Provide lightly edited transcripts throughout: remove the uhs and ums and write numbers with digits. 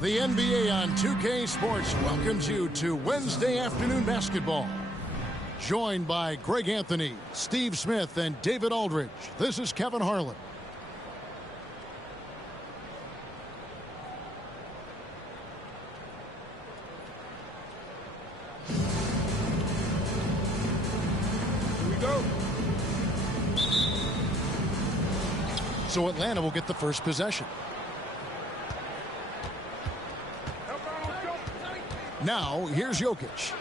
The NBA on 2K Sports welcomes you to Wednesday afternoon basketball. Joined by Greg Anthony, Steve Smith, and David Aldridge. This is Kevin Harlan. Here we go. So Atlanta will get the first possession. Now, here's Jokic.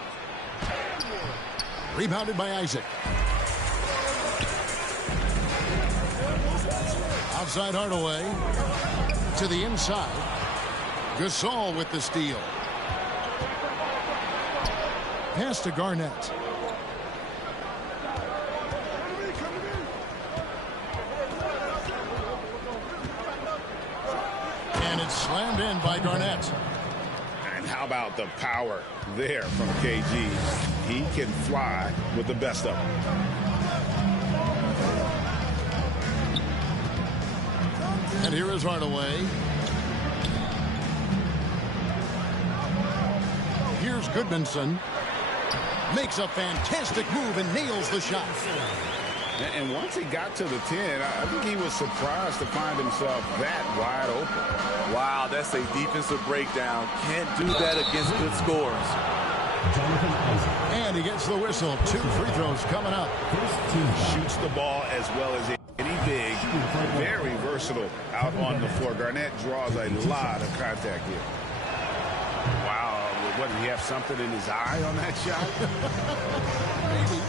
Rebounded by Isaac. Outside Hardaway. To the inside. Gasol with the steal. Pass to Garnett. And it's slammed in by Garnett. How about the power there from KG? He can fly with the best of them. And here is Hardaway. Here's Goodmanson. Makes a fantastic move and nails the shot. And once he got to the 10, I think he was surprised to find himself that wide open. Wow, that's a defensive breakdown. Can't do that against good scores. And he gets the whistle. 2 free throws coming up. Shoots the ball as well as any big. Very versatile out on the floor. Garnett draws a lot of contact here. Wow, what, did he have something in his eye on that shot? Maybe.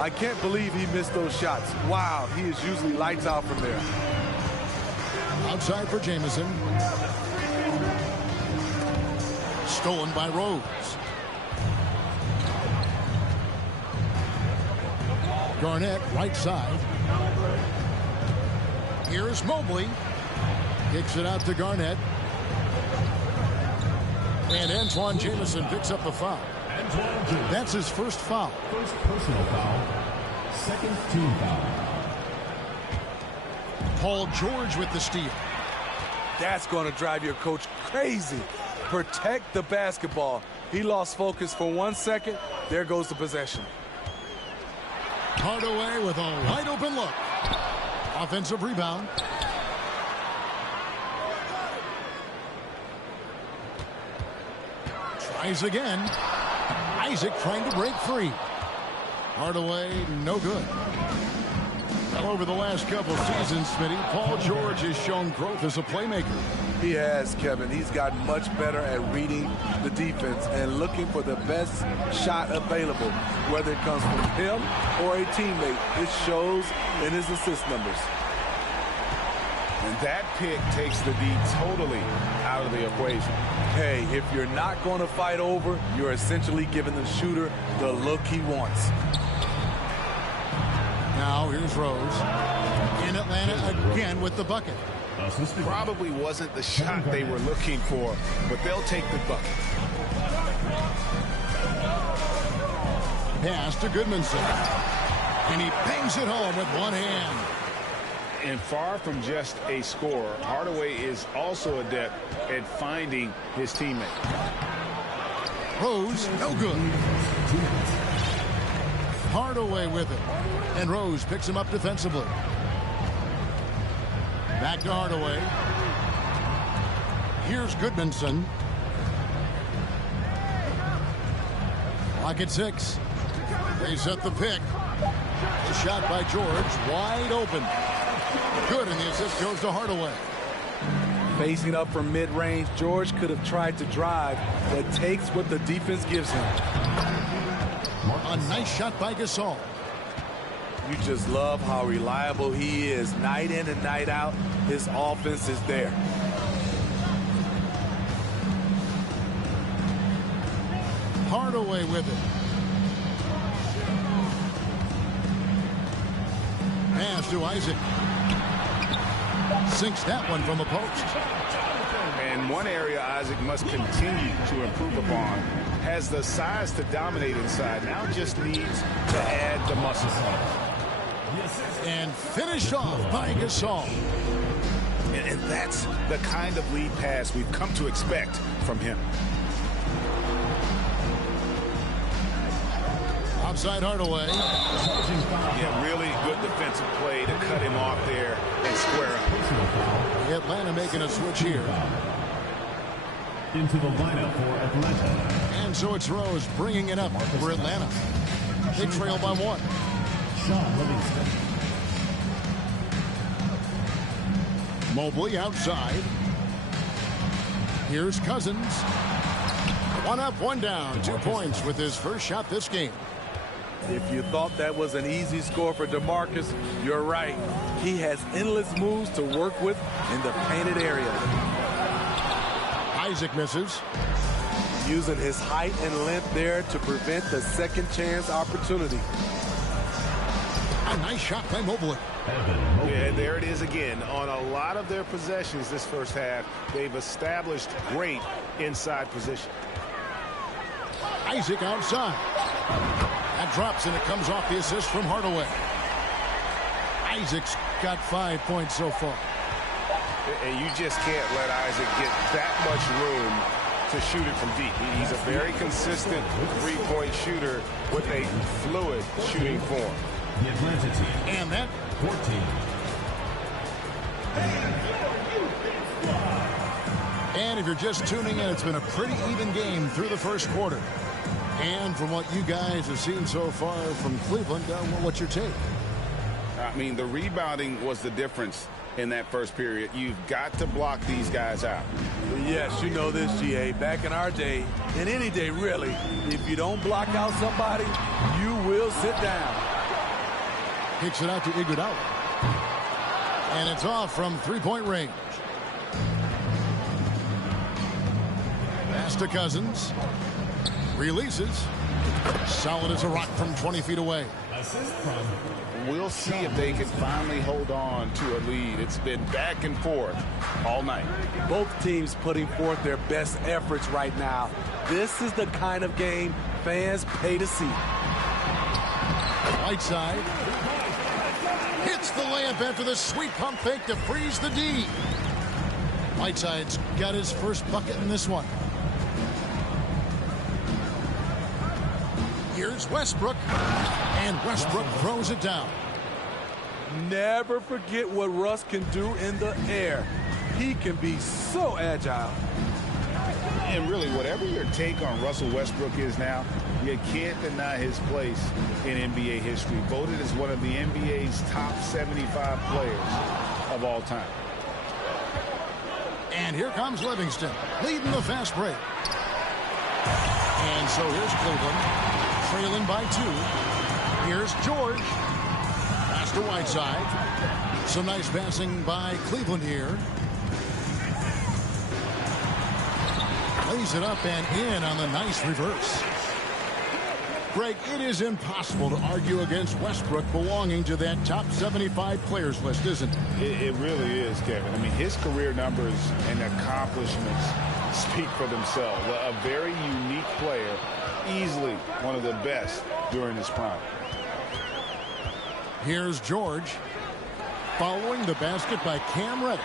I can't believe he missed those shots. Wow, he is usually lights out from there. Outside for Jamison. Stolen by Rose. Garnett, right side. Here's Mobley. Kicks it out to Garnett. And Antoine Jamison picks up the foul. That's his first foul. First personal foul. Second team foul. Paul George with the steal. That's going to drive your coach crazy. Protect the basketball. He lost focus for 1 second. There goes the possession. Hardaway with a wide open look. Offensive rebound. Tries again. Isaac trying to break free. Hardaway, no good. Well, over the last couple seasons, Smitty, Paul George has shown growth as a playmaker. He has, Kevin. He's gotten much better at reading the defense and looking for the best shot available, whether it comes from him or a teammate. It shows in his assist numbers. And that pick takes the D totally out of the equation. Hey, if you're not going to fight over, you're essentially giving the shooter the look he wants. Now here's Rose. In Atlanta again with the bucket. Probably wasn't the shot they were looking for, but they'll take the bucket. Pass to Goodmanson. And he bangs it home with one hand. And far from just a scorer, Hardaway is also adept at finding his teammate. Rose, no good. Hardaway with it. And Rose picks him up defensively. Back to Hardaway. Here's Goodmanson. Clock at 6. They set the pick. The shot by George, wide open. Good, and the assist goes to Hardaway. Facing up from mid-range, George could have tried to drive, but takes what the defense gives him. A nice shot by Gasol. You just love how reliable he is. Night in and night out, his offense is there. Hardaway with it. Pass to Isaac. Sinks that one from the post. And one area Isaac must continue to improve upon. Has the size to dominate inside. Now just needs to add the muscle. And finished off by Gasol. And that's the kind of lead pass we've come to expect from him. Outside Hardaway. Yeah, really good defensive play to cut him off there and square up. Atlanta making a switch here. Into the lineup for Atlanta. And so it's Rose bringing it up for Atlanta. They trail by 1. Sean Livingston. Mobley outside. Here's Cousins. 1 up, 1 down. 2 points with his first shot this game. If you thought that was an easy score for DeMarcus, you're right. He has endless moves to work with in the painted area. Isaac misses. Using his height and length there to prevent the second chance opportunity. A nice shot by Mobley. Yeah, there it is again. On a lot of their possessions this first half, they've established great inside position. Isaac outside. That drops, and it comes off the assist from Hardaway. Isaac's got 5 points so far. And you just can't let Isaac get that much room to shoot it from deep. He's a very consistent three-point shooter with a fluid shooting form. The Atlanta team. And that 14. And if you're just tuning in, it's been a pretty even game through the first quarter. And from what you guys have seen so far from Cleveland, what's your take? I mean, the rebounding was the difference in that first period. You've got to block these guys out. Yes, you know this, GA. Back in our day, and any day really, if you don't block out somebody, you will sit down. Kicks it out to Iguodala. And it's off from three-point range. Pass to Cousins. Releases. Solid as a rock from 20 feet away. Assist from. We'll see if they can finally hold on to a lead. It's been back and forth all night. Both teams putting forth their best efforts right now. This is the kind of game fans pay to see. Whiteside hits the layup after the sweet pump fake to freeze the D. Whiteside's got his first bucket in this one. Here's Westbrook, and Westbrook throws it down. Never forget what Russ can do in the air. He can be so agile. And really, whatever your take on Russell Westbrook is now, you can't deny his place in NBA history. Voted as one of the NBA's top 75 players of all time. And here comes Livingston, leading the fast break. And so here's Cleveland, trailing by 2. Here's George. Pass to Whiteside. Some nice passing by Cleveland here. Lays it up and in on the nice reverse. Greg, it is impossible to argue against Westbrook belonging to that top 75 players list, isn't it? It really is, Kevin. I mean, his career numbers and accomplishments speak for themselves. A very unique player, easily one of the best during his prime. Here's George. Following the basket by Cam Reddish.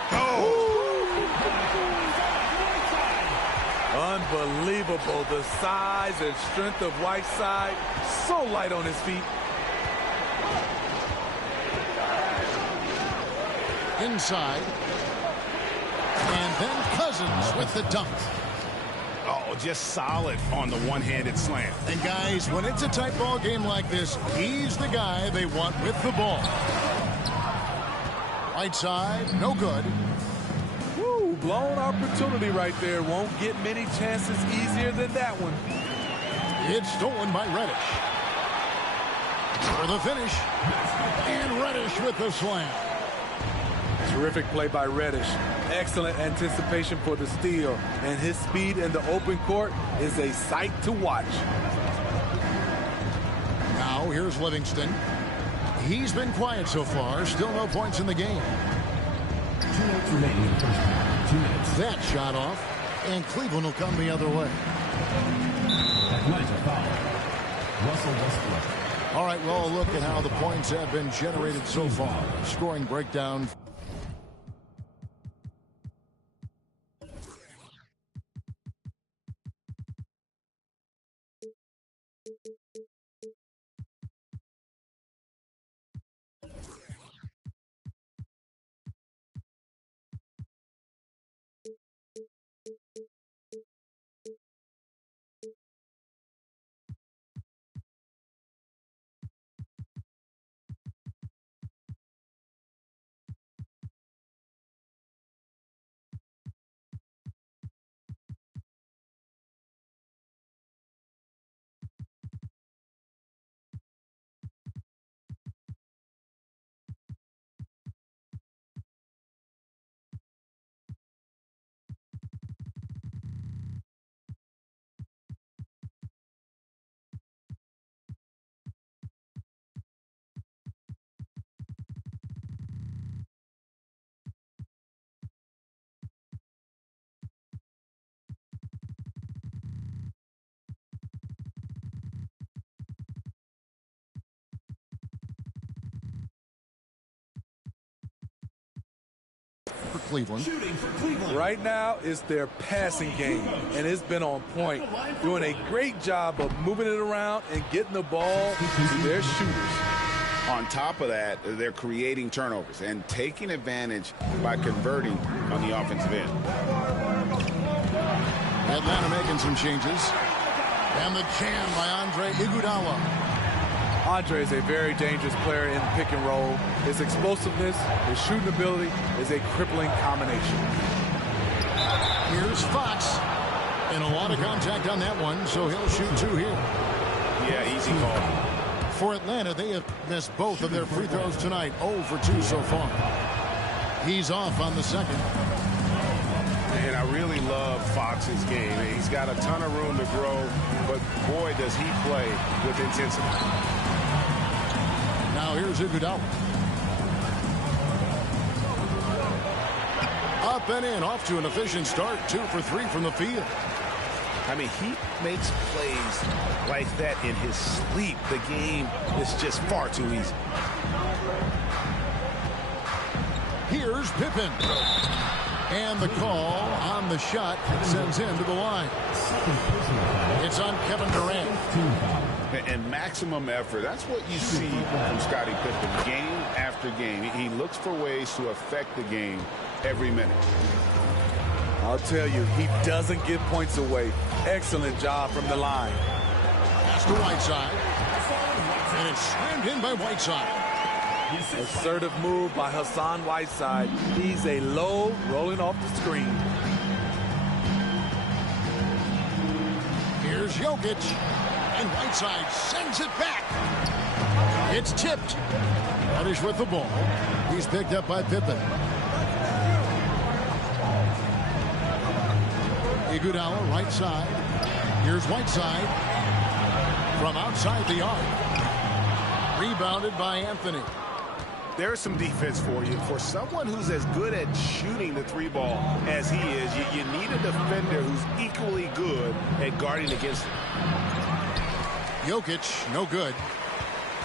Unbelievable, the size and strength of Whiteside. So light on his feet. Inside. And then Cousins with the dunk. Oh, just solid on the one-handed slam. And guys, when it's a tight ball game like this, he's the guy they want with the ball. Whiteside, no good. Woo, blown opportunity right there. Won't get many chances easier than that one. It's stolen by Reddish. For the finish. And Reddish with the slam. Terrific play by Reddish. Excellent anticipation for the steal. And his speed in the open court is a sight to watch. Now here's Livingston. He's been quiet so far. Still no points in the game. 2 minutes remaining in the first half. 2 minutes. That shot off. And Cleveland will come the other way. Atlanta foul. Russell Westbrook. All right, well, look at how the points have been generated so far. Scoring breakdown. Cleveland. Right now, it's their passing game, and it's been on point, doing a great job of moving it around and getting the ball to their shooters. On top of that, they're creating turnovers and taking advantage by converting on the offensive end. Atlanta making some changes. And the jam by Andre Iguodala. Andre is a very dangerous player in pick and roll. His explosiveness, his shooting ability is a crippling combination. Here's Fox. And a lot of contact on that one, so he'll shoot 2 here. Yeah, easy call. For Atlanta, they have missed both of their free throws tonight. 0 for 2 so far. He's off on the second. And I really love Fox's game. He's got a ton of room to grow, but boy, does he play with intensity. Now here's Iguodala. Up and in, off to an efficient start. 2 for 3 from the field. I mean, he makes plays like that in his sleep. The game is just far too easy. Here's Pippen. And the call on the shot sends him to the line. It's on Kevin Durant. And maximum effort. That's what you see from Scottie Pippen game after game. He looks for ways to affect the game every minute. I'll tell you, he doesn't give points away. Excellent job from the line. Pass to Whiteside. And it's slammed in by Whiteside. Assertive move by Hassan Whiteside. He's a low rolling off the screen. Here's Jokic. And Whiteside sends it back. It's tipped. Reddish with the ball. He's picked up by Pippen. Iguodala, right side. Here's Whiteside. From outside the arc. Rebounded by Anthony. There's some defense for you. For someone who's as good at shooting the 3-ball as he is, you need a defender who's equally good at guarding against him. Jokic, no good.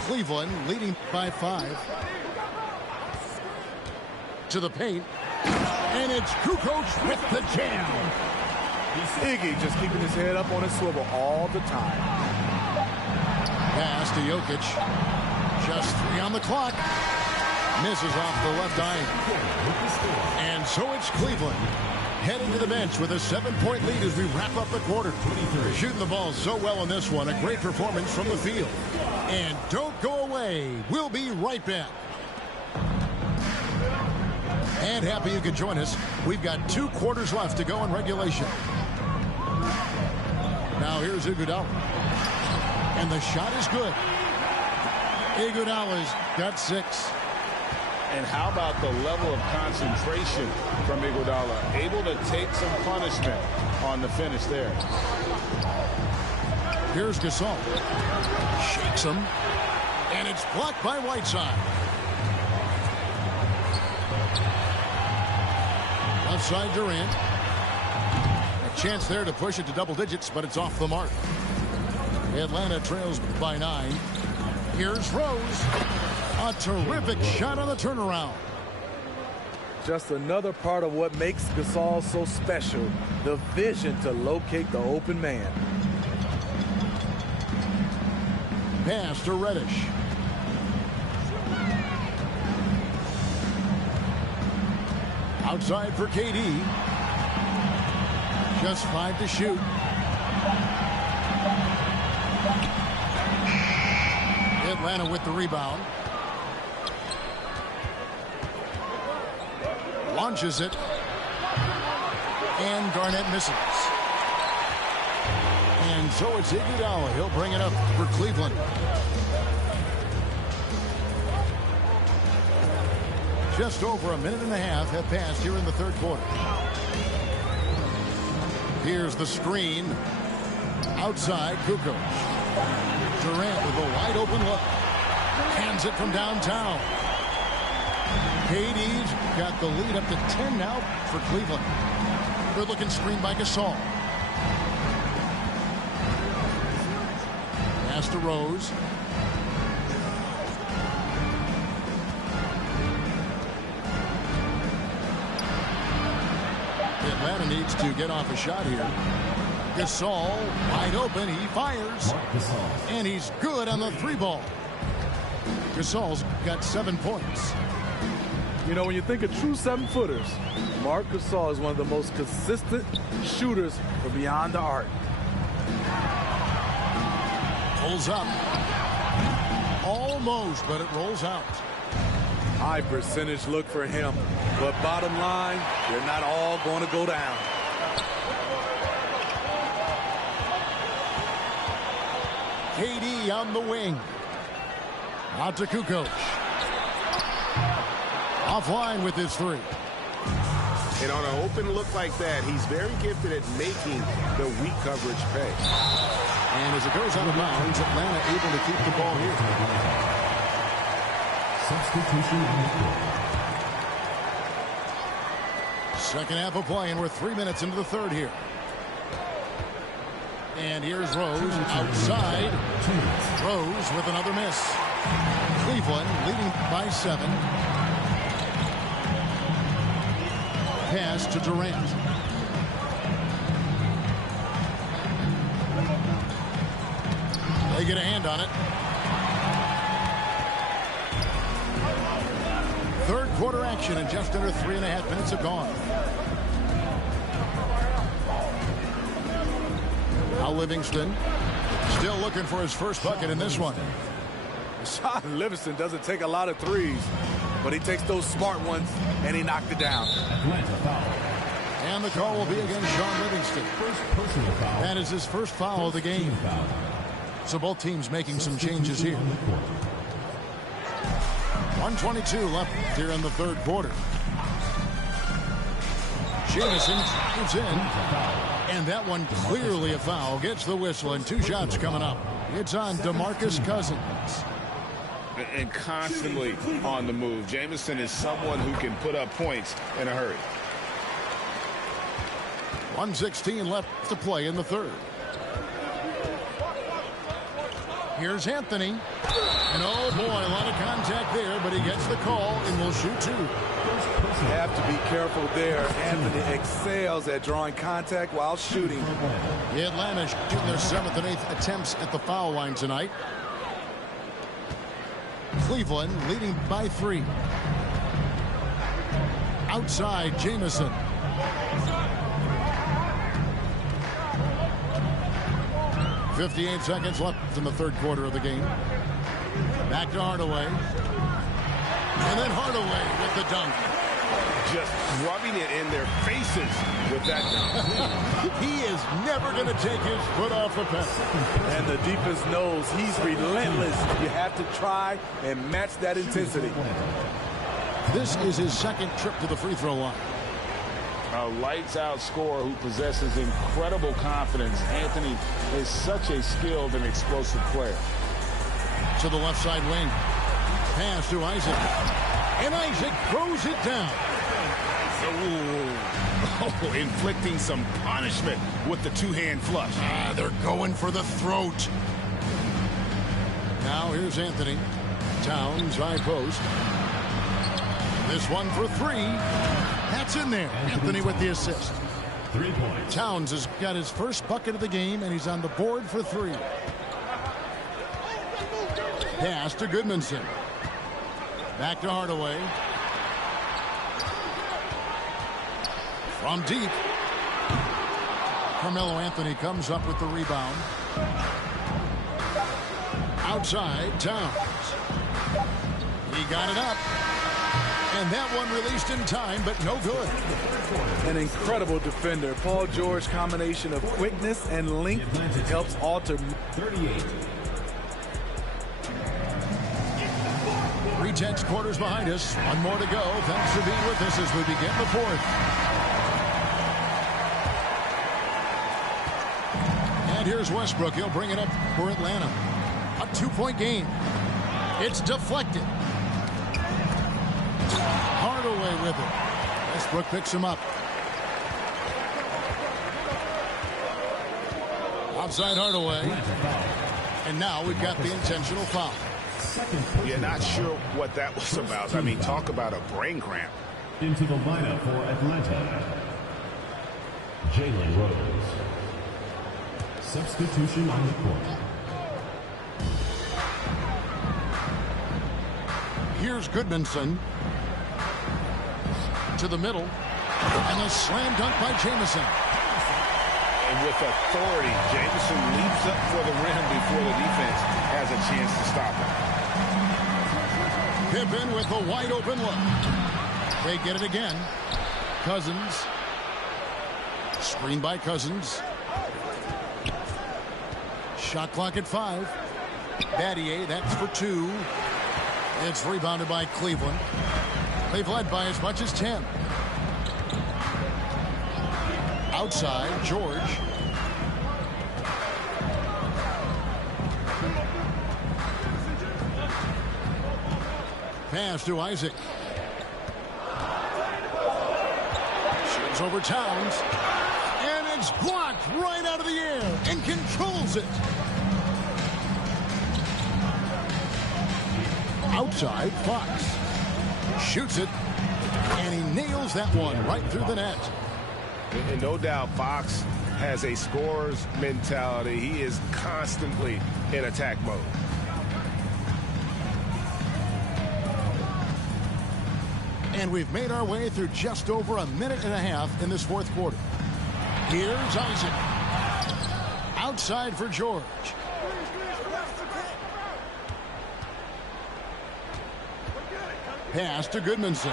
Cleveland leading by 5. To the paint. And it's Kukoc with the jam. Iggy just keeping his head up on his swivel all the time. Pass to Jokic. Just 3 on the clock. Misses off the left eye. And so it's Cleveland heading to the bench with a 7-point lead as we wrap up the quarter. Shooting the ball so well in this one. A great performance from the field. And don't go away. We'll be right back. And happy you could join us. We've got 2 quarters left to go in regulation. Now here's Iguodala. And the shot is good. Iguodala's got 6. And how about the level of concentration from Iguodala? Able to take some punishment on the finish there. Here's Gasol. Shakes him. And it's blocked by Whiteside. Left side Durant. A chance there to push it to double digits, but it's off the mark. Atlanta trails by 9. Here's Rose. A terrific shot on the turnaround. Just another part of what makes Gasol so special, the vision to locate the open man. Pass to Reddish. Outside for KD. Just 5 to shoot. Atlanta with the rebound. Launches it. And Garnett misses. And so it's Iguodala. He'll bring it up for Cleveland. Just over a minute and a half have passed here in the third quarter. Here's the screen. Outside, Kukoc. Durant with a wide open look. Hands it from downtown. KD's got the lead up to 10 now for Cleveland. Good looking screen by Gasol. Pass to Rose. needs to get off a shot here. Gasol wide open. He fires. And he's good on the 3-ball. Gasol's got 7 points. You know, when you think of true 7-footers, Marc Gasol is one of the most consistent shooters from beyond the arc. Pulls up. Almost, but it rolls out. High percentage look for him. But bottom line, they're not all going to go down. KD on the wing. Out to Kukoc. Offline with his 3. And on an open look like that, he's very gifted at making the weak coverage pay. And as it goes out of bounds, Atlanta able to keep the ball here. Substitution on the court. Second half of play, and we're 3 minutes into the third here. And here's Rose outside. Rose with another miss. Cleveland leading by 7. Pass to Durant. They get a hand on it. Third quarter action, and just under 3.5 minutes have gone. Al Livingston still looking for his first bucket in this one. Shaun Livingston doesn't take a lot of threes, but he takes those smart ones, and he knocked it down. And the call will be against Shaun Livingston. That is his first foul of the game. So both teams making some changes here. 1:22 left here in the third quarter. Jamison moves in. And that one clearly a foul. Gets the whistle, and 2 shots coming up. It's on DeMarcus Cousins. And constantly on the move. Jamison is someone who can put up points in a hurry. 1:16 left to play in the third. Here's Anthony. And oh boy, a lot of contact there, but he gets the call and will shoot 2. You have to be careful there. Anthony excels at drawing contact while shooting. The Atlanta shooting their 7th and 8th attempts at the foul line tonight. Cleveland leading by 3. Outside, Jamison. .58 seconds left in the third quarter of the game. Back to Hardaway. And then Hardaway with the dunk. Just rubbing it in their faces with that dunk. He is never going to take his foot off the pedal. And the defense knows he's relentless. You have to try and match that intensity. This is his second trip to the free throw line. A lights-out scorer who possesses incredible confidence. Anthony is such a skilled and explosive player. To the left side wing. Pass to Isaac. And Isaac throws it down. Oh, inflicting some punishment with the 2-hand flush. They're going for the throat. Now here's Anthony. Towns, high post. This one for 3. That's in there. Anthony with the assist. 3 points. Towns has got his first bucket of the game, and he's on the board for 3. Pass to Goodmanson. Back to Hardaway. From deep. Carmelo Anthony comes up with the rebound. Outside, Towns. He got it up. And that one released in time, but no good. An incredible defender. Paul George combination of quickness and length helps alter. 38. 3 quarters behind us. One more to go. Thanks for being with us as we begin the fourth. And here's Westbrook. He'll bring it up for Atlanta. A 2-point game. It's deflected. Hardaway with it. Westbrook picks him up. Outside Hardaway. And now we've got the intentional foul. You're not sure what that was about. I mean, talk about a brain cramp. Into the lineup for Atlanta. Jalen Rose. Substitution on the court. Here's Goodmanson to the middle, and a slam dunk by Jamison. And with authority, Jamison leaps up for the rim before the defense has a chance to stop him. Pippen with a wide open look. They get it again. Cousins. Screen by Cousins. Shot clock at 5. Battier, that's for 2. It's rebounded by Cleveland. They've led by as much as 10. Outside, George. Pass to Isaac. Shoots over Towns. And it's blocked right out of the air and controls it. Outside, Fox. Shoots it. And he nails that one right through the net. And no doubt Fox has a scorer's mentality. He is constantly in attack mode. And we've made our way through just over a minute and a half in this fourth quarter. Here's Isaac. Outside for George. Pass to Goodmanson.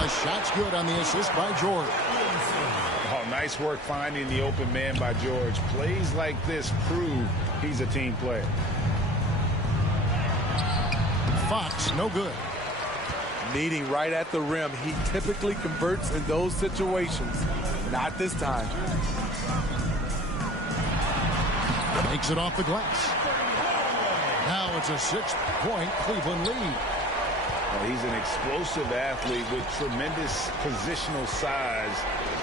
The shot's good on the assist by George. Oh, nice work finding the open man by George. Plays like this prove he's a team player. Fox, no good. Meeting right at the rim. He typically converts in those situations. Not this time. Takes it off the glass. Now it's a 6-point Cleveland lead. Well, he's an explosive athlete with tremendous positional size.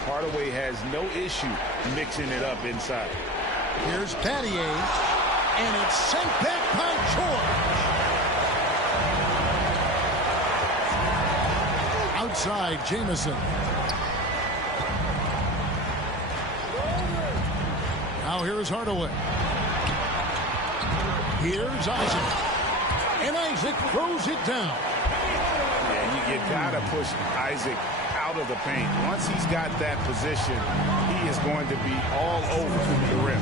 Hardaway has no issue mixing it up inside. Here's Battier, and it's sent back by George. Outside, Jamison. Now here's Hardaway. Here's Isaac. And Isaac throws it down. Yeah, you gotta push Isaac out of the paint. Once he's got that position, he is going to be all over the rim.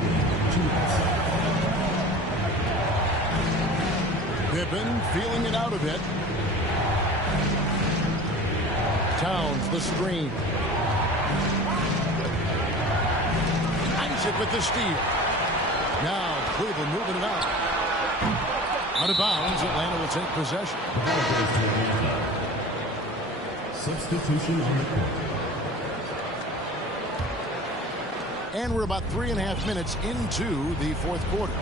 Pippen feeling it out a bit. Towns the screen. Isaac with the steal. Now Cleveland moving it out. Out of bounds, Atlanta will take possession. Substitution on the court. And we're about 3.5 minutes into the fourth quarter.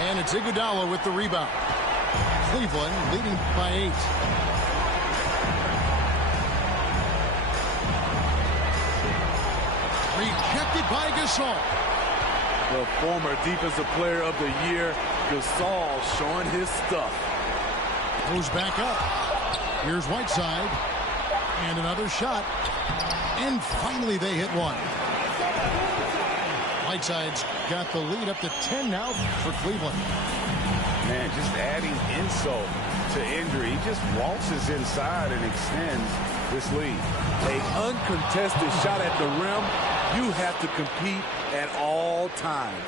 And it's Iguodala with the rebound. Cleveland leading by 8. Rejected by Gasol. The former defensive player of the year, Gasol, showing his stuff. Goes back up. Here's Whiteside. And another shot. And finally they hit one. Whiteside's got the lead up to 10 now for Cleveland. Man, just adding insult to injury. He just waltzes inside and extends this lead. An uncontested shot at the rim. You have to compete at all times.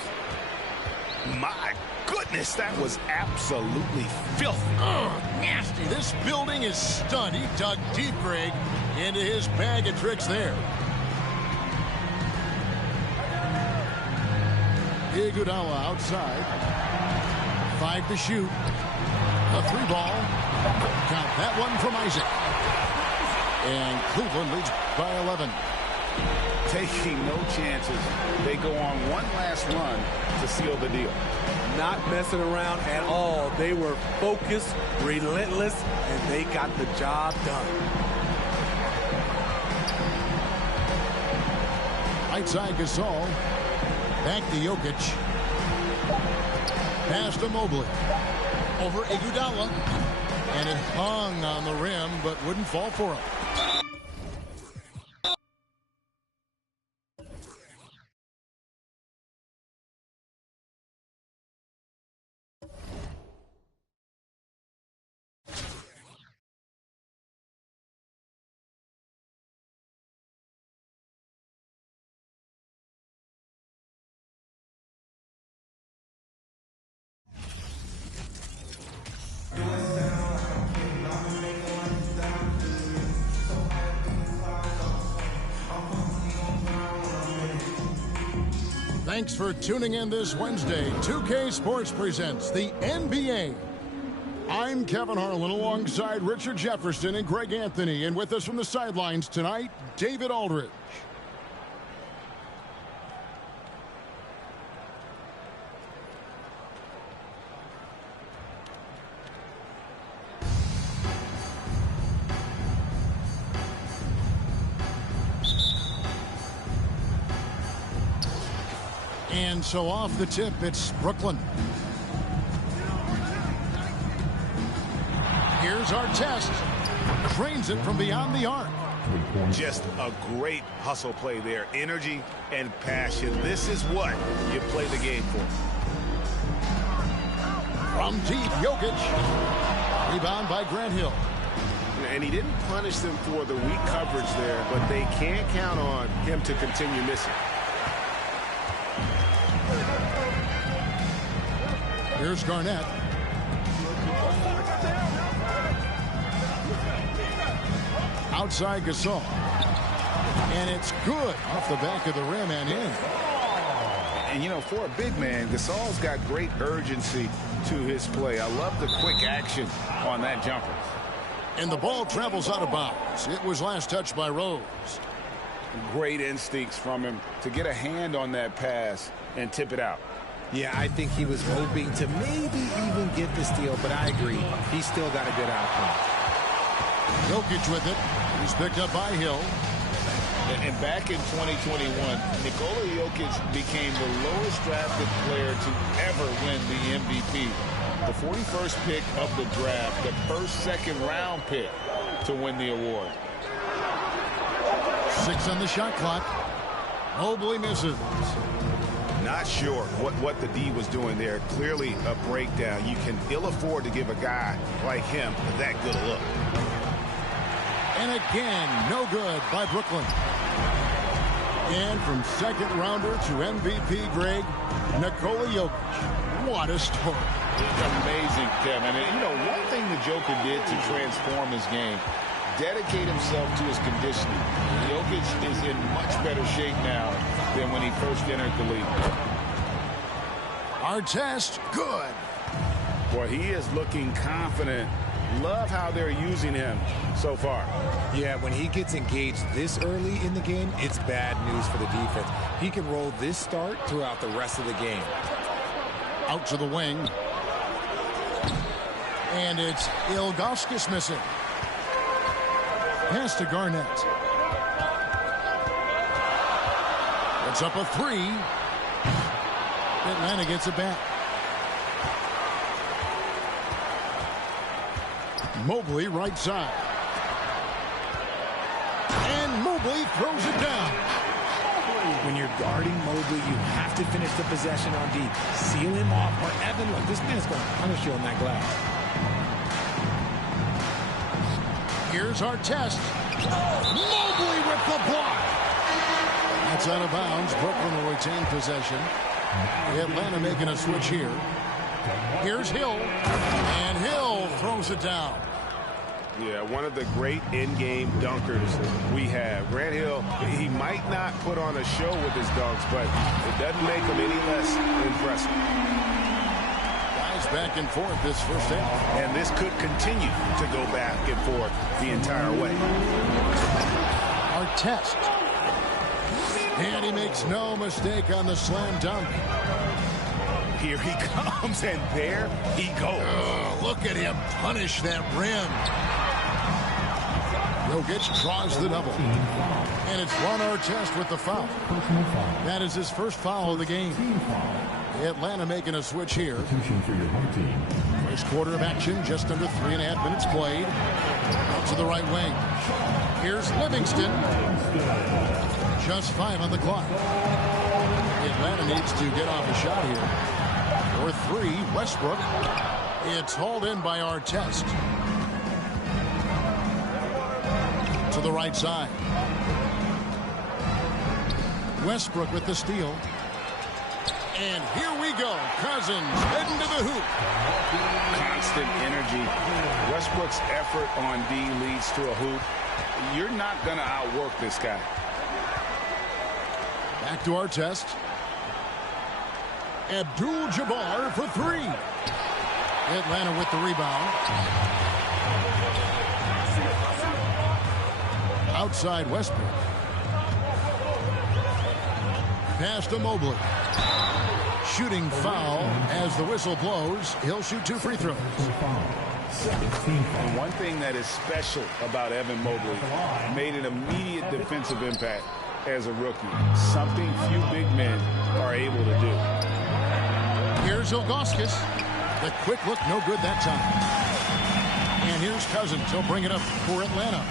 My goodness, that was absolutely filthy. Ugh, nasty. This building is stunned. He dug deep, Greg, into his bag of tricks there. Iguodala outside. 5 to shoot. A 3 ball. Count that one from Isaac. And Cleveland leads by 11. Taking no chances. They go on one last run to seal the deal. Not messing around at all. They were focused, relentless, and they got the job done. Outside Gasol. Back to Jokic. Pass to Mobley. Over Iguodala. And it hung on the rim, but wouldn't fall for him. Thanks for tuning in this Wednesday. 2K Sports presents the NBA. I'm Kevin Harlan alongside Richard Jefferson and Greg Anthony. And with us from the sidelines tonight, David Aldridge. And so off the tip, it's Brooklyn. Here's our test. Drains it from beyond the arc. Just a great hustle play there. Energy and passion. This is what you play the game for. From deep, Jokic. Rebound by Grant Hill. And he didn't punish them for the weak coverage there, but they can't count on him to continue missing. Here's Garnett. Outside Gasol. And it's good off the back of the rim and in. And, you know, for a big man, Gasol's got great urgency to his play. I love the quick action on that jumper. And the ball travels out of bounds. It was last touched by Rose. Great instincts from him to get a hand on that pass and tip it out. Yeah, I think he was hoping to maybe even get the steal, but I agree. He still got a good outcome. Jokic with it. He's picked up by Hill. And back in 2021, Nikola Jokic became the lowest drafted player to ever win the MVP. The 41st pick of the draft, the first second-round pick to win the award. 6 on the shot clock. Mobley misses. Not sure what the D was doing there. Clearly a breakdown. You can ill afford to give a guy like him that good a look. And again, no good by Brooklyn. And from second rounder to MVP, Greg, Nikola Jokic. What a story. It's amazing, Kevin. And, you know, one thing the Joker did to transform his game, dedicate himself to his conditioning. Jokic is in much better shape now than when he first entered the league. Our test, good. Boy, he is looking confident. Love how they're using him so far. Yeah, when he gets engaged this early in the game, it's bad news for the defense. He can roll this start throughout the rest of the game. Out to the wing. And it's Ilgauskas missing. Pass to Garnett. It's up a 3. Atlanta gets it back. Mobley right side. And Mobley throws it down. When you're guarding Mobley, you have to finish the possession on D. Seal him off, or Evan, look, this man's going to punish you on that glass. Here's our test. Mobley with the block. That's out of bounds. Brooklyn will retain possession. Atlanta making a switch here. Here's Hill. And Hill throws it down. Yeah, one of the great in-game dunkers we have. Grant Hill, he might not put on a show with his dunks, but it doesn't make him any less impressive. Guys back and forth this first half. And this could continue to go back and forth the entire way. Our test. And he makes no mistake on the slam dunk. Here he comes, and there he goes. Oh, look at him punish that rim. Jokic draws the double. And it's Ron Artest with the foul. That is his first foul of the game. Atlanta making a switch here. First quarter of action, just under 3.5 minutes played. Out to the right wing. Here's Livingston. Just 5 on the clock. Atlanta needs to get off a shot here. For 3, Westbrook. It's hauled in by Artest. To the right side. Westbrook with the steal. And here we go. Cousins heading to the hoop. Constant energy. Westbrook's effort on D leads to a hoop. You're not going to outwork this guy. Back to Artest. Abdul-Jabbar for 3. Atlanta with the rebound. Outside Westbrook. Pass to Mobley. Shooting foul as the whistle blows. He'll shoot 2 free throws. And one thing that is special about Evan Mobley, made an immediate defensive impact as a rookie. Something few big men are able to do. Here's Ilgauskas. The quick look, no good that time. And here's Cousins. He'll bring it up for Atlanta.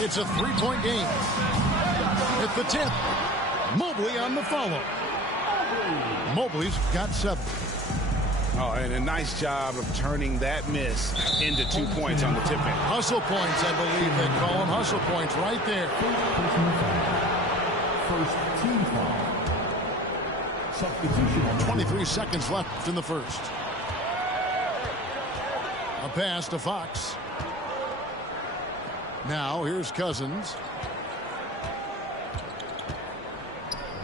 It's a 3-point game. At the tip. Mobley on the follow. Mobley's got 7. Oh, and a nice job of turning that miss into 2 points on the tip in. Hustle points, I believe they call them. Hustle points right there. First team foul. Substitution. 23 seconds left in the first. A pass to Fox. Now here's Cousins.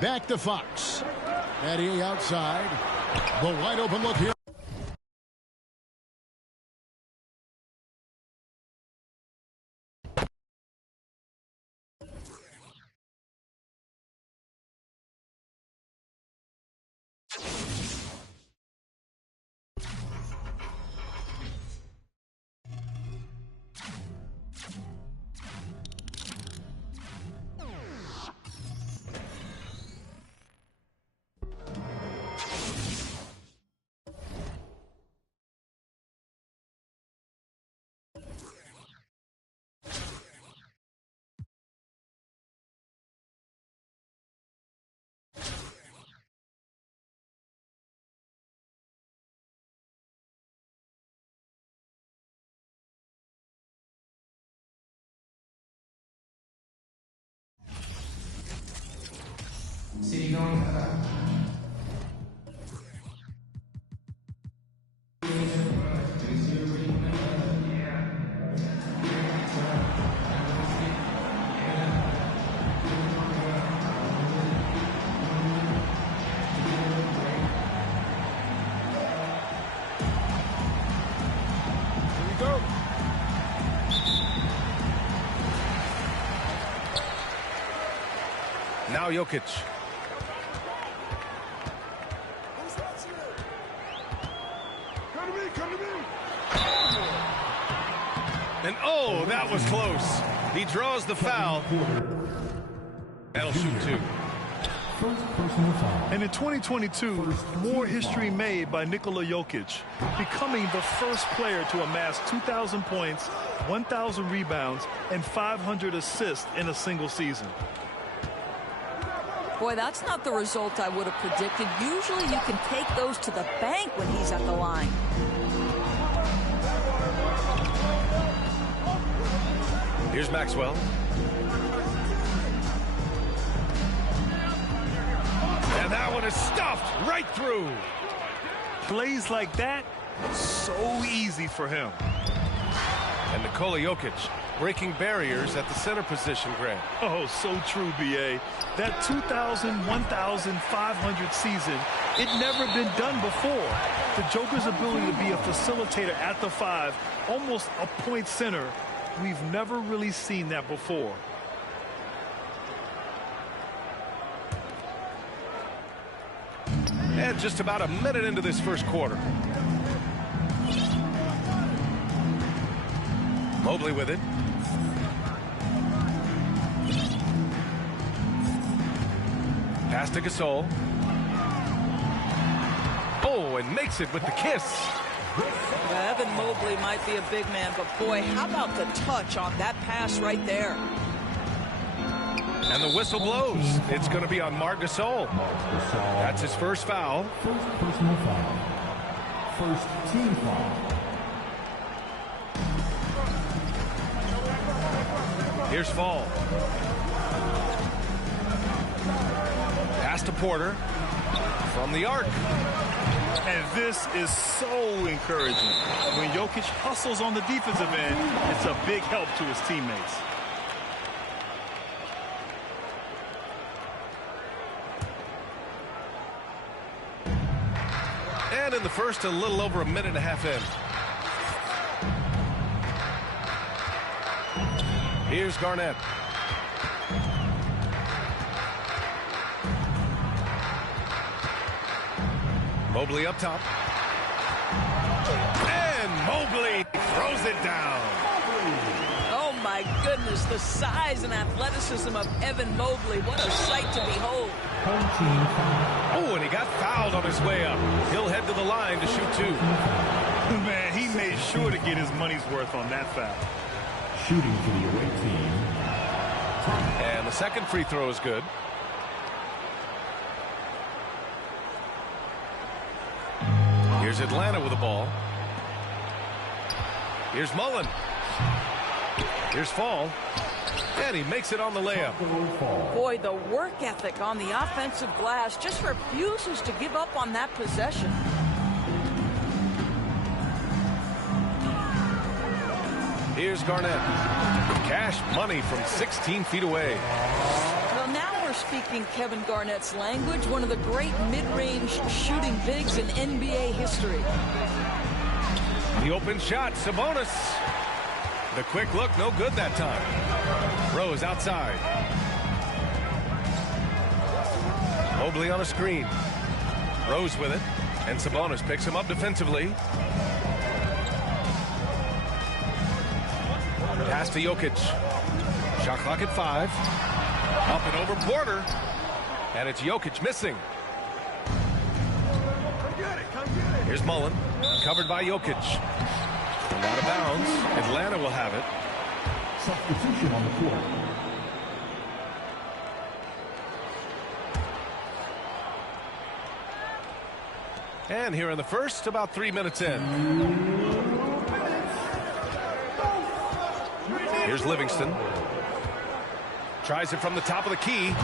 Back to Fox. Eddie outside. The wide open look here. Now Jokic. And oh, that was close. He draws the foul. That'll shoot 2. And in 2022, more history made by Nikola Jokic, becoming the first player to amass 2,000 points, 1,000 rebounds, and 500 assists in a single season. Boy, that's not the result I would have predicted. Usually you can take those to the bank when he's at the line. Here's Maxwell. And that one is stuffed right through. Plays like that, so easy for him. And Nikola Jokic breaking barriers at the center position, Grant. Oh, so true, B.A. That 2,000, 1,500 season, it never been done before. The Joker's ability to be a facilitator at the 5, almost a point center, we've never really seen that before. And just about a minute into this first quarter. Mobley with it. Pass to Gasol. Oh, and makes it with the kiss. Evan Mobley might be a big man, but boy, how about the touch on that pass right there? And the whistle blows. It's going to be on Marc Gasol. That's his first foul. First personal foul. First team foul. Here's Fall. Pass to Porter from the arc. And this is so encouraging. When Jokic hustles on the defensive end, it's a big help to his teammates. And in the first, a little over a minute and a half in. Here's Garnett. Mobley up top. And Mobley throws it down. Oh, my goodness, the size and athleticism of Evan Mobley. What a sight to behold. Oh, and he got fouled on his way up. He'll head to the line to shoot two. Man, he made sure to get his money's worth on that foul. Shooting for the away team. And the second free throw is good. Here's Atlanta with the ball. Here's Mullen. Here's Fall. And he makes it on the layup. Boy, the work ethic on the offensive glass just refuses to give up on that possession. Here's Garnett. Cash money from 16 feet away. Well, now we're speaking Kevin Garnett's language, one of the great mid-range shooting bigs in NBA history. The open shot, Sabonis. The quick look, no good that time. Rose outside. Mobley on a screen. Rose with it, and Sabonis picks him up defensively. Pass to Jokic. Shot clock at 5. Up and over Porter. And it's Jokic missing. Here's Mullen. Covered by Jokic. Out of bounds. Atlanta will have it. Substitution on the court. And here in the first, about 3 minutes in. Here's Livingston. Tries it from the top of the key.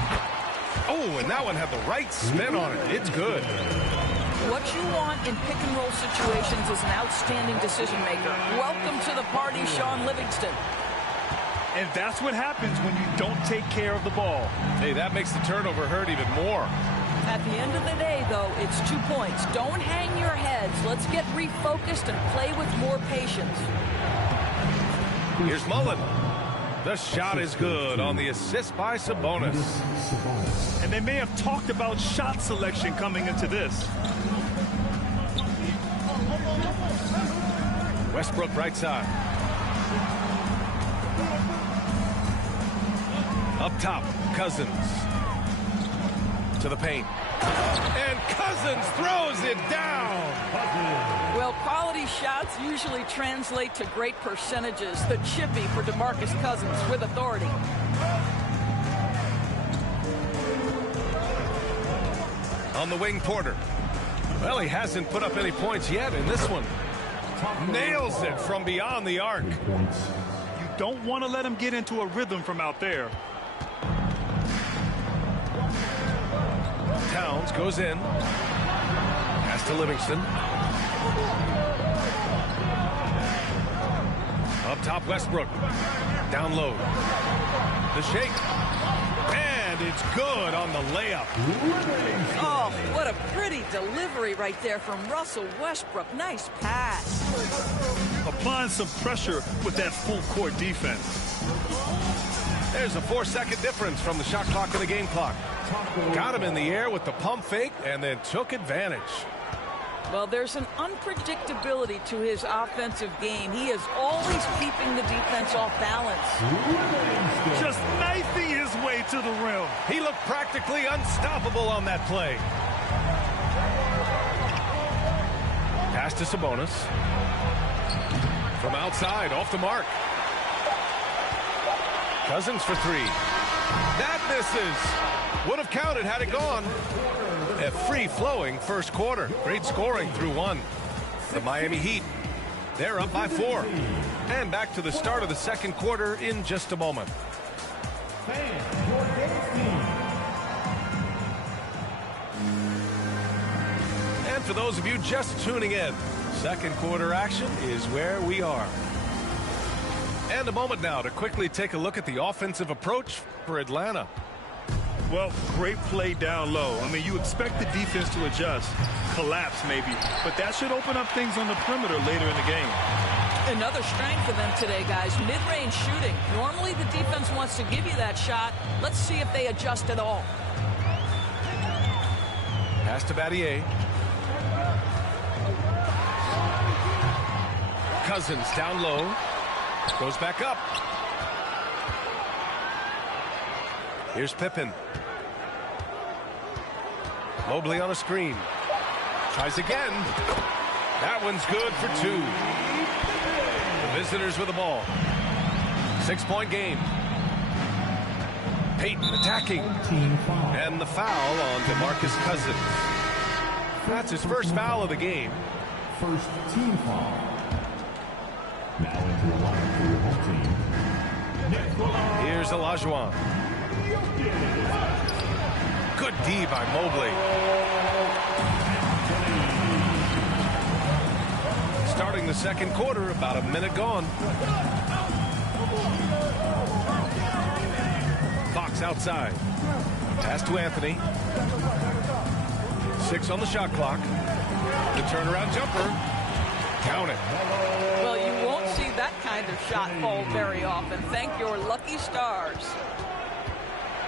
Oh, and that one had the right spin on it. It's good. What you want in pick-and-roll situations is an outstanding decision-maker. Welcome to the party, Shaun Livingston. And that's what happens when you don't take care of the ball. Hey, that makes the turnover hurt even more. At the end of the day, though, it's 2 points. Don't hang your heads. Let's get refocused and play with more patience. Here's Mullen. The shot is good on the assist by Sabonis. And they may have talked about shot selection coming into this. Westbrook right side. Up top, Cousins. To the paint. And Cousins throws it down. Well, quality shots usually translate to great percentages. The chippy for DeMarcus Cousins with authority. On the wing, Porter. Well, he hasn't put up any points yet in this one. Nails it from beyond the arc. You don't want to let him get into a rhythm from out there. Towns goes in. Pass to Livingston. Up top, Westbrook. Down low. The shake. And it's good on the layup. Oh, what a pretty delivery right there from Russell Westbrook. Nice pass. Applying some pressure with that full court defense. There's a 4-second difference from the shot clock to the game clock. Got him in the air with the pump fake and then took advantage. Well, there's an unpredictability to his offensive game. He is always keeping the defense off balance. Just knifing his way to the rim. He looked practically unstoppable on that play. Pass to Sabonis. From outside, off the mark. Cousins for three. That misses. Would have counted had it gone. A free-flowing first quarter. Great scoring through one. The Miami Heat, they're up by 4. And back to the start of the second quarter in just a moment. And for those of you just tuning in, second quarter action is where we are. And a moment now to quickly take a look at the offensive approach for Atlanta. Well, great play down low. I mean, you expect the defense to adjust, collapse maybe, but that should open up things on the perimeter later in the game. Another strength for them today, guys, mid-range shooting. Normally the defense wants to give you that shot. Let's see if they adjust at all. Pass to Battier. Cousins down low. Goes back up. Here's Pippen. Mobley on a screen. Tries again. That one's good for 2. The visitors with the ball. 6-point game. Payton attacking. And the foul on DeMarcus Cousins. That's his first foul of the game. First team foul. Now into the line for your home team. Here's Olajuwon. Good D by Mobley. Starting the second quarter, about a minute gone. Fox outside. Pass to Anthony. 6 on the shot clock. The turnaround jumper. Count it. Well, you won't see that kind of shot fall very often. Thank your lucky stars.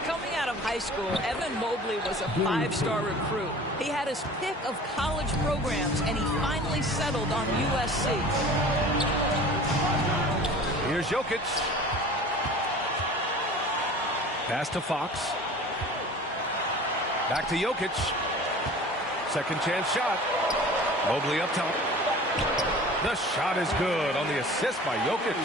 Coming out of high school, Evan Mobley was a 5-star recruit. He had his pick of college programs, and he finally settled on USC. Here's Jokic. Pass to Fox. Back to Jokic. Second chance shot. Mobley up top. The shot is good on the assist by Jokic.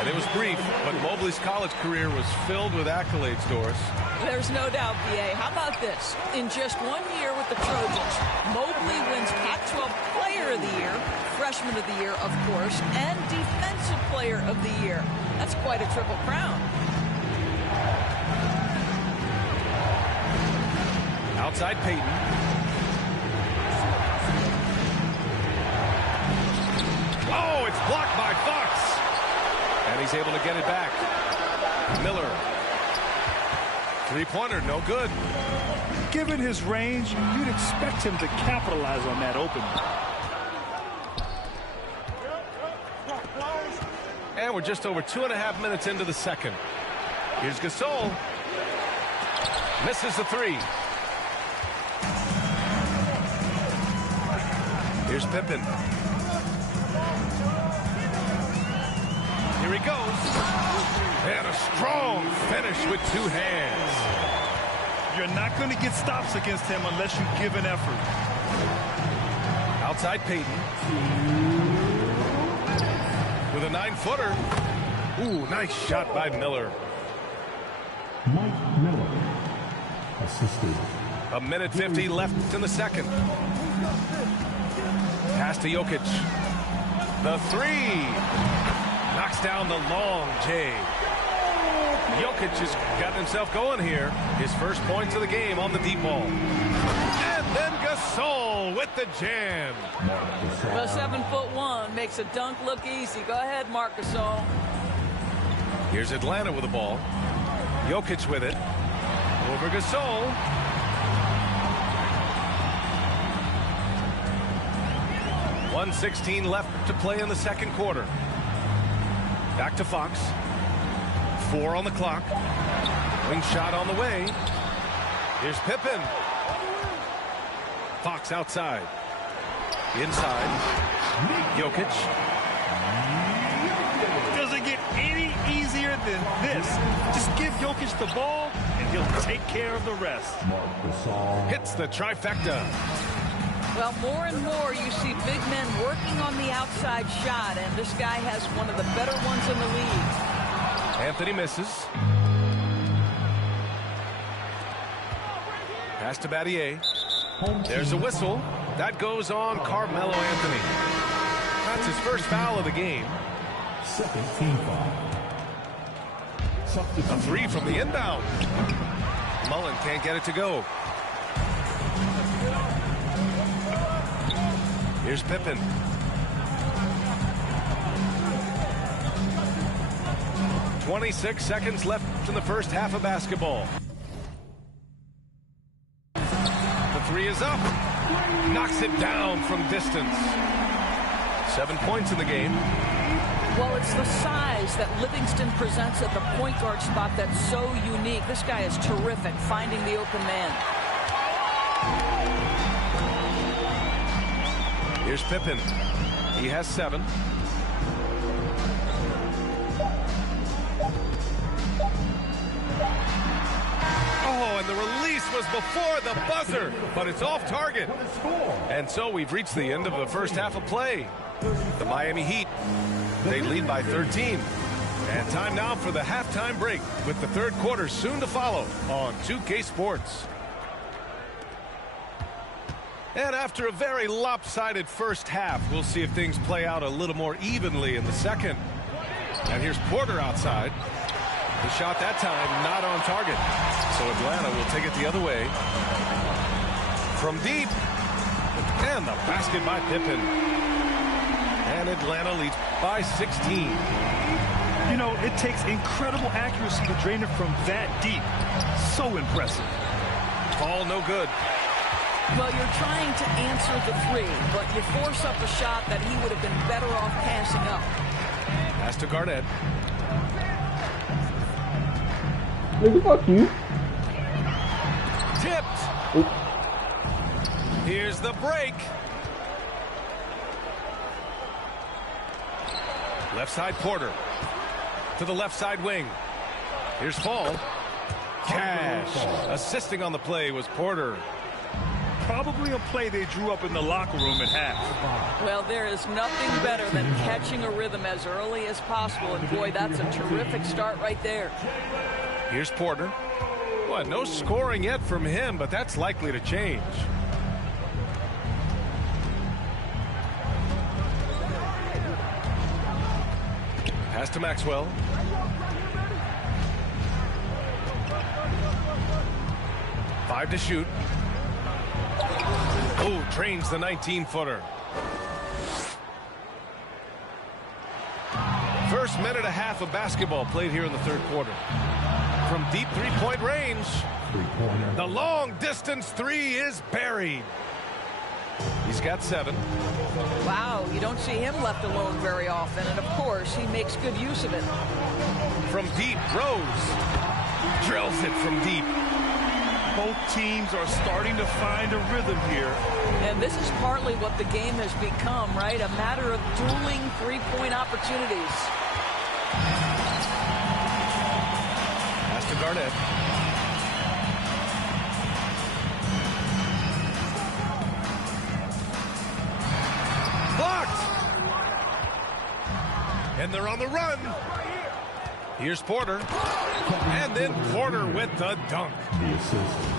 And it was brief, but Mobley's college career was filled with accolades, Doris. There's no doubt, B.A. How about this? In just 1 year with the Trojans, Mobley wins Pac-12 Player of the Year, Freshman of the Year, of course, and Defensive Player of the Year. That's quite a triple crown. Outside Payton. Oh, it's blocked by Fox. And he's able to get it back. Miller. Three-pointer, no good. Given his range, you'd expect him to capitalize on that opening. And we're just over 2.5 minutes into the second. Here's Gasol. Misses the 3. Here's Pippen. Here he goes. And a strong finish with 2 hands. You're not going to get stops against him unless you give an effort. Outside Payton. With a 9-footer. Ooh, nice shot by Miller. Mike Miller. Assisted. 1:50 left in the second. Pass to Jokic. The 3. Knocks down the long J. Jokic has gotten himself going here. His first points of the game on the deep ball. And then Gasol with the jam. Well, 7'1" makes a dunk look easy. Go ahead, Marc Gasol. Here's Atlanta with the ball. Jokic with it. Over Gasol. .116 left to play in the second quarter. Back to Fox. 4 on the clock. Wing shot on the way. Here's Pippen. Fox outside. Inside. Jokic. Doesn't get any easier than this. Just give Jokic the ball, and he'll take care of the rest. Hits the trifecta. Well, more and more you see big men working on the outside shot, and this guy has one of the better ones in the league. Anthony misses. Pass to Battier. There's a whistle. That goes on Carmelo Anthony. That's his first foul of the game. Second team foul. A three from the inbound. Mullen can't get it to go. Here's Pippen. "26 seconds left in the first half of basketball. The three is up. Knocks it down from distance. 7 points in the game. Well, it's the size that Livingston presents at the point guard spot that's so unique. This guy is terrific finding the open man. Here's Pippen. He has 7. Oh, and the release was before the buzzer, but it's off target. And so we've reached the end of the first half of play. The Miami Heat, they lead by 13. And time now for the halftime break, with the third quarter soon to follow on 2K Sports. And after a very lopsided first half, we'll see if things play out a little more evenly in the second. And here's Porter outside. The shot that time not on target. So Atlanta will take it the other way. From deep. And the basket by Pippen. And Atlanta leads by 16. You know, it takes incredible accuracy to drain it from that deep. So impressive. Ball no good. Well, you're trying to answer the three, but you force up a shot that he would have been better off passing up. Pass to Garnett. Nigga, fuck you. Tipped. Here's the break. Left side Porter. To the left side wing. Here's Fall. Cash. Assisting on the play was Porter. Probably a play they drew up in the locker room at half. Well, there is nothing better than catching a rhythm as early as possible. And boy, that's a terrific start right there. Here's Porter. Well, no scoring yet from him, but that's likely to change. Pass to Maxwell. Five to shoot. Oh, trains the 19-footer. First minute and a half of basketball played here in the third quarter. From deep three-point range, the long-distance three is buried. He's got 7. Wow, you don't see him left alone very often, and of course, he makes good use of it. From deep, Rose drills it from deep. Both teams are starting to find a rhythm here. And this is partly what the game has become, right? A matter of dueling three-point opportunities. Pass to Garnett. Blocked! And they're on the run. Here's Porter. And then Porter with the dunk.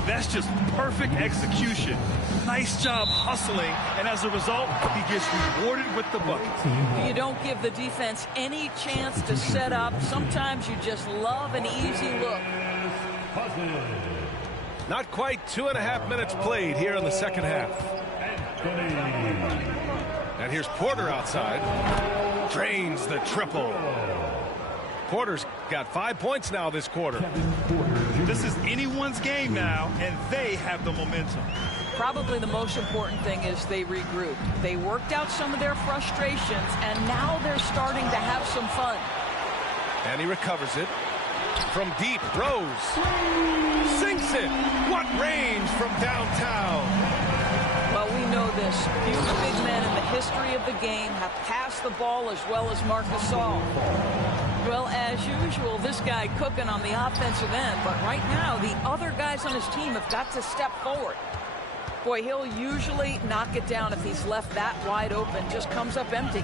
That's just perfect execution. Nice job hustling, and as a result, he gets rewarded with the bucket. You don't give the defense any chance to set up. Sometimes you just love an easy look. Not quite 2.5 minutes played here in the second half. And here's Porter outside. Drains the triple. Porter's got 5 points now this quarter. This is anyone's game now, and they have the momentum. Probably the most important thing is they regrouped. They worked out some of their frustrations, and now they're starting to have some fun. And he recovers it. From deep, Rose sinks it. What range from downtown. Well, we know this. Few big men in the history of the game have passed the ball as well as Marc Gasol. Well, as usual, this guy cooking on the offensive end, but right now the other guys on his team have got to step forward. Boy, he'll usually knock it down if he's left that wide open. Just comes up empty.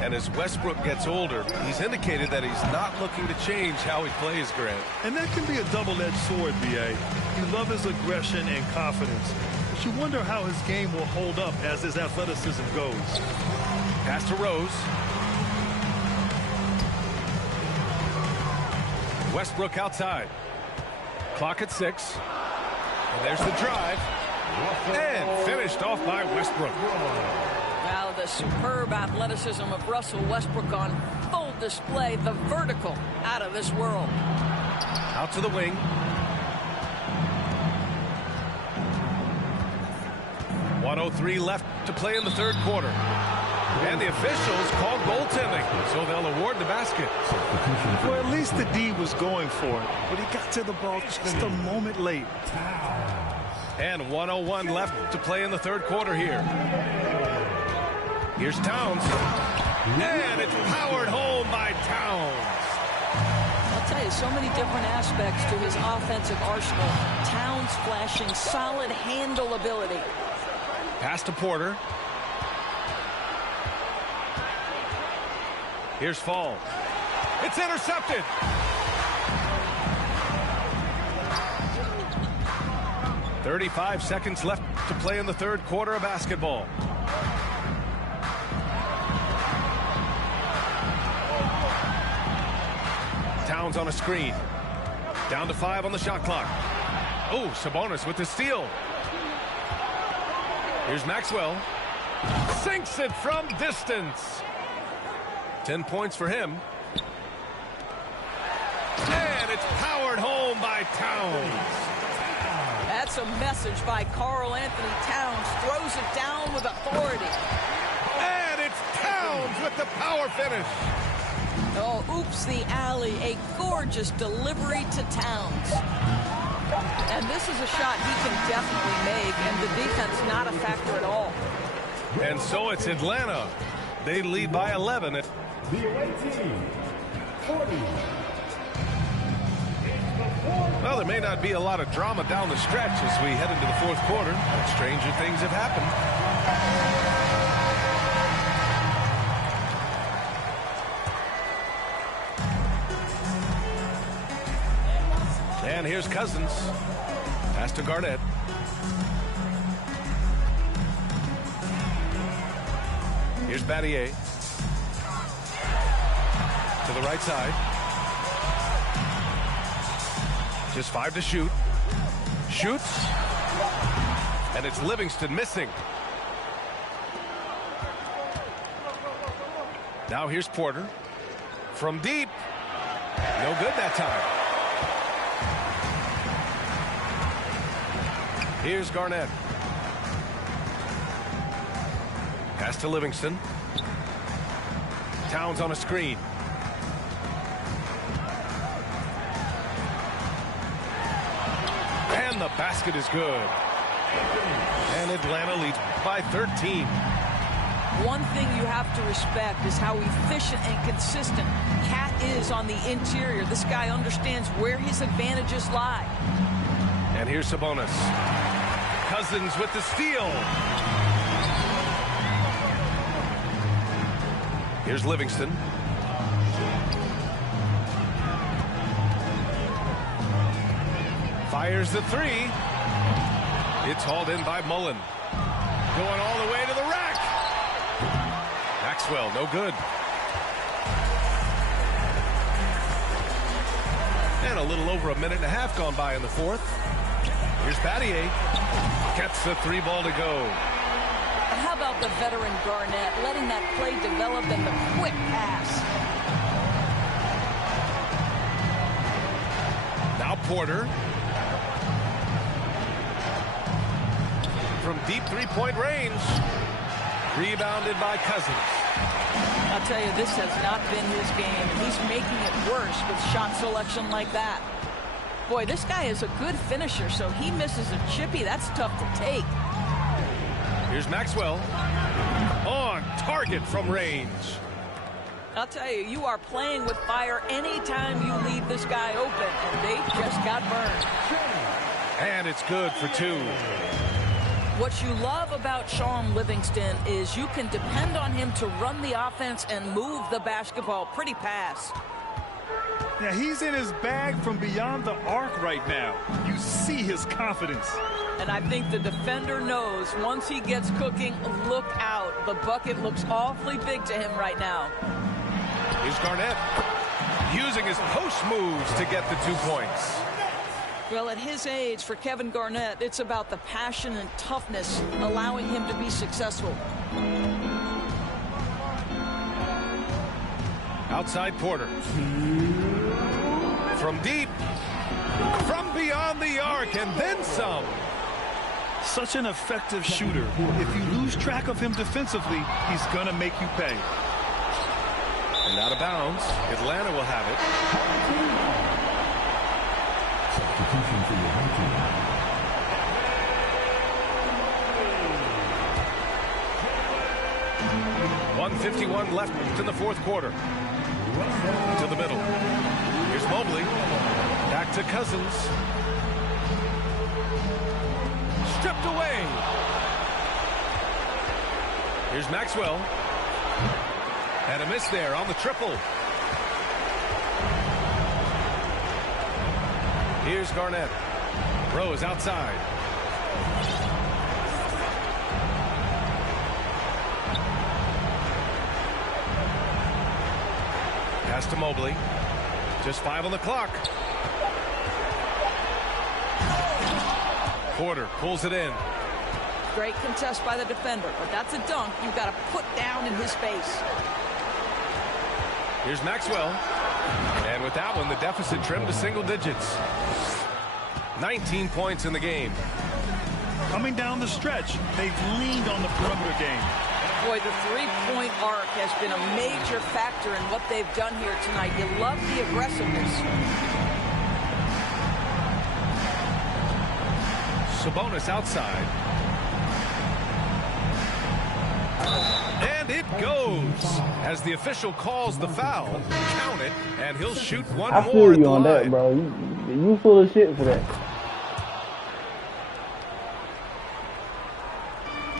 And as Westbrook gets older, he's indicated that he's not looking to change how he plays, Grant. And that can be a double-edged sword, B.A. You love his aggression and confidence, but you wonder how his game will hold up as his athleticism goes. Pass to Rose. Westbrook outside. Clock at 6. And there's the drive. And finished off by Westbrook. Now the superb athleticism of Russell Westbrook on full display. The vertical out of this world. Out to the wing. .103 left to play in the third quarter. And the officials called goaltending, so they'll award the basket. Well, at least the D was going for it, but he got to the ball just a moment late. And 1:01 left to play in the third quarter here. Here's Towns. And it's powered home by Towns. I'll tell you, so many different aspects to his offensive arsenal. Towns flashing solid handle ability. Pass to Porter. Here's Fall. It's intercepted. .35 seconds left to play in the third quarter of basketball. Towns on a screen. Down to 5 on the shot clock. Oh, Sabonis with the steal. Here's Maxwell. Sinks it from distance. 10 points for him. And it's powered home by Towns. That's a message by Karl Anthony Towns. Throws it down with authority. And it's Towns with the power finish. Oh, oops, the alley. A gorgeous delivery to Towns. And this is a shot he can definitely make, and the defense not a factor at all. And so it's Atlanta. They lead by 11 at The away team, 40. Well, there may not be a lot of drama down the stretch as we head into the fourth quarter. But stranger things have happened. And here's Cousins. Pass to Garnett. Here's Battier. To the right side. Just 5 to shoot. Shoots. And it's Livingston missing. Now here's Porter. From deep. No good that time. Here's Garnett. Pass to Livingston. Towns on a screen. And the basket is good. And Atlanta leads by 13. One thing you have to respect is how efficient and consistent Cat is on the interior. This guy understands where his advantages lie. And here's Sabonis. Cousins with the steal. Here's Livingston. Fires the three. It's hauled in by Mullen. Going all the way to the rack. Maxwell, no good. And a little over a minute and a half gone by in the fourth. Here's Battier. Gets the 3 ball to go. How about the veteran Garnett letting that play develop and the quick pass? Now Porter. From deep 3-point range. Rebounded by Cousins. I'll tell you, this has not been his game. He's making it worse with shot selection like that. Boy, this guy is a good finisher, so he misses a chippy. That's tough to take. Here's Maxwell. On target from range. I'll tell you, you are playing with fire anytime you leave this guy open, and they just got burned. And it's good for 2. What you love about Shaun Livingston is you can depend on him to run the offense and move the basketball pretty fast. Yeah, he's in his bag from beyond the arc right now. You see his confidence. And I think the defender knows once he gets cooking, look out. The bucket looks awfully big to him right now. Here's Garnett using his post moves to get the 2 points. Well, at his age, for Kevin Garnett, it's about the passion and toughness allowing him to be successful. Outside Porter. From deep. From beyond the arc, and then some. Such an effective shooter. If you lose track of him defensively, he's going to make you pay. And out of bounds. Atlanta will have it. Substitution for your home team. 1:51 left in the 4th quarter. To the middle. Here's Mobley. Back to Cousins. Stripped away. Here's Maxwell. And a miss there on the triple. Here's Garnett. Rose outside. Pass to Mobley. Just 5 on the clock. Porter pulls it in. Great contest by the defender, but that's a dunk you've got to put down in his face. Here's Maxwell. And with that one, the deficit trimmed to single digits. 19 points in the game. Coming down the stretch, they've leaned on the perimeter game. Boy, the three-point arc has been a major factor in what they've done here tonight. You love the aggressiveness. Sabonis outside. And it goes. As the official calls the foul, count it, and he'll shoot one I more feel at you the on line. that, bro. You full of shit for that.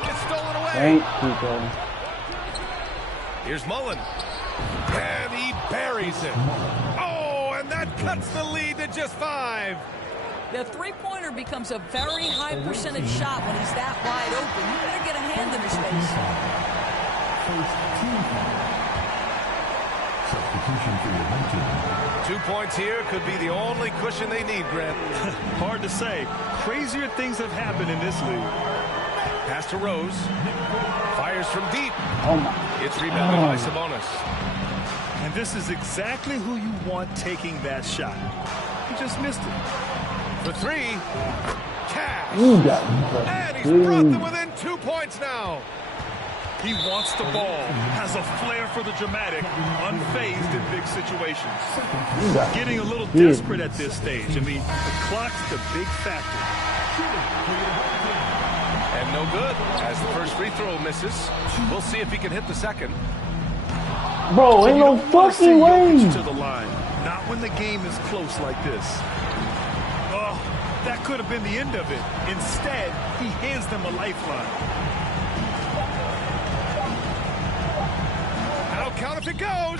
It's stolen away. Thank you, bro. Here's Mullen. And he buries it. Oh, and that cuts the lead to just 5. The three-pointer becomes a very high percentage shot when he's that wide open. You better get a hand in his face. First team foul. Substitution for your home team. 2 points here could be the only cushion they need, Grant. Hard to say. Crazier things have happened in this league. Pass to Rose. Fires from deep. Oh my. It's rebounded by Sabonis. And this is exactly who you want taking that shot. He just missed it. For 3. Cash. You got And he's brought them within 2 points now. He wants the ball, has a flair for the dramatic, unfazed in big situations. Getting a little desperate at this stage. I mean, the clock's the big factor. And no good, as the first free throw misses. We'll see if he can hit the second. Bro, ain't no fucking way. To the line. Not when the game is close like this. Oh, that could have been the end of it. Instead, he hands them a lifeline. I'll count if it goes.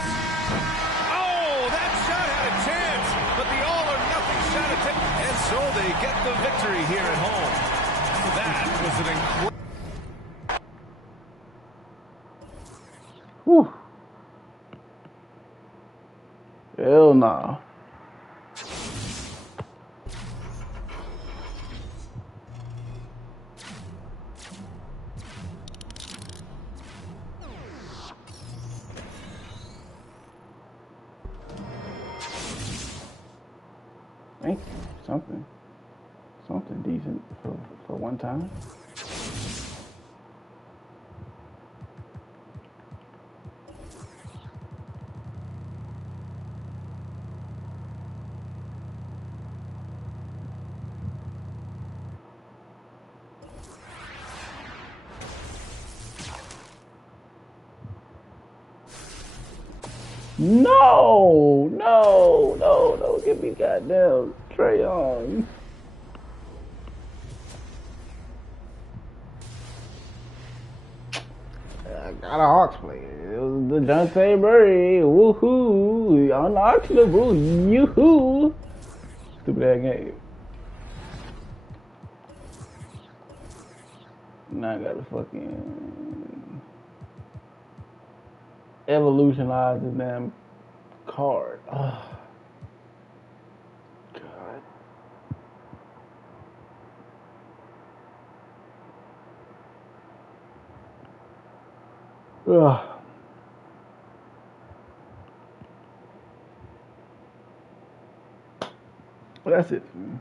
Oh, that shot had a chance, but the all-or-nothing shot attempt. And so they get the victory here at home. That was an incredible. Whew. Hell nah. Thank you. Something decent for one time. No, don't get me goddamn Trae Young. Got a Hawks player. It was the Dejounte Murray. Woohoo. Unauctionable. Yoo-hoo. Stupid ass game. Now I gotta fucking evolutionize the damn card. Oh. God. Ugh. That's it for me.